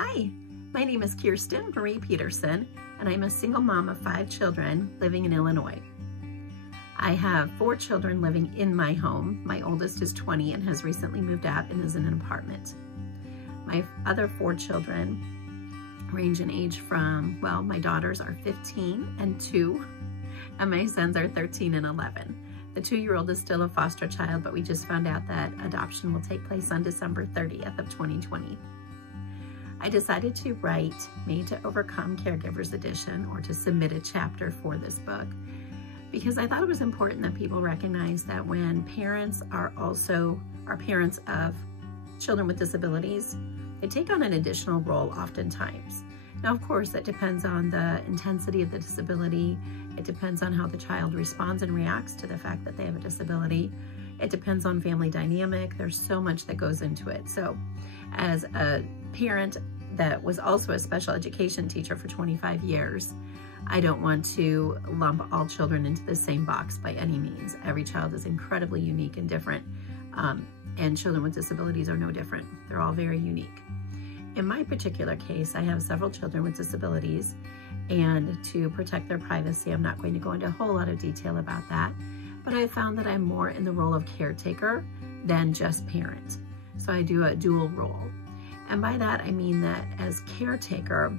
Hi, my name is Kirsten Marie Peterson, and I'm a single mom of 5 children living in Illinois. I have 4 children living in my home. My oldest is 20 and has recently moved out and is in an apartment. My other 4 children range in age from, well, my daughters are 15 and 2, and my sons are 13 and 11. The 2-year-old is still a foster child, but we just found out that adoption will take place on December 30th of 2020. I decided to write Made to Overcome Caregivers Edition, or to submit a chapter for this book, because I thought it was important that people recognize that when parents are parents of children with disabilities, they take on an additional role oftentimes. Now, of course, it depends on the intensity of the disability. It depends on how the child responds and reacts to the fact that they have a disability. It depends on family dynamic. There's so much that goes into it. So as a parent that was also a special education teacher for 25 years, I don't want to lump all children into the same box by any means. Every child is incredibly unique and different, and children with disabilities are no different. They're all very unique. In my particular case, I have several children with disabilities, and to protect their privacy, I'm not going to go into a whole lot of detail about that, but I found that I'm more in the role of caretaker than just parent. So I do a dual role. And by that, I mean that as caretaker,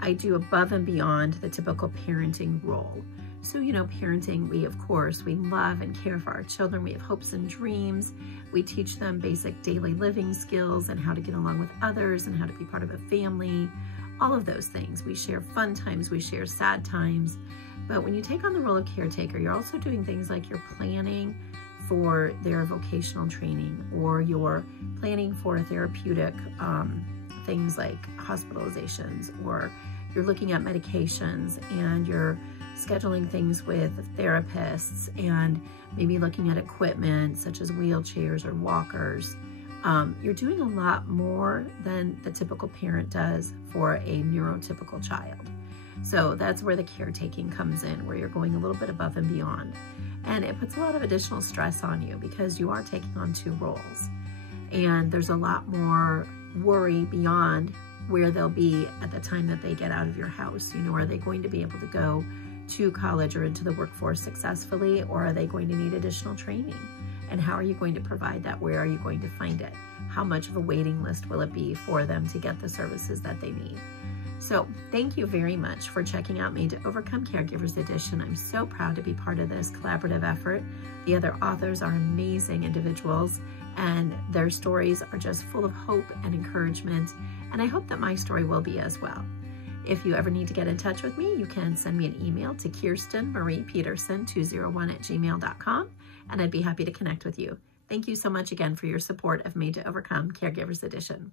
I do above and beyond the typical parenting role. So, parenting, we love and care for our children. We have hopes and dreams. We teach them basic daily living skills and how to get along with others and how to be part of a family, all of those things. We share fun times, we share sad times. But when you take on the role of caretaker, you're also doing things like you're planning for their vocational training, or you're planning for therapeutic things like hospitalizations, or you're looking at medications and you're scheduling things with therapists and maybe looking at equipment such as wheelchairs or walkers. You're doing a lot more than the typical parent does for a neurotypical child. So that's where the caretaking comes in, where you're going a little bit above and beyond. And it puts a lot of additional stress on you because you are taking on 2 roles. And there's a lot more worry beyond where they'll be at the time that they get out of your house. Are they going to be able to go to college or into the workforce successfully, or are they going to need additional training? And how are you going to provide that? Where are you going to find it? How much of a waiting list will it be for them to get the services that they need? So thank you very much for checking out Made to Overcome Caregivers Edition. I'm so proud to be part of this collaborative effort. The other authors are amazing individuals, and their stories are just full of hope and encouragement, and I hope that my story will be as well. If you ever need to get in touch with me, you can send me an email to kirstenmariepeterson201@gmail.com, and I'd be happy to connect with you. Thank you so much again for your support of Made to Overcome Caregivers Edition.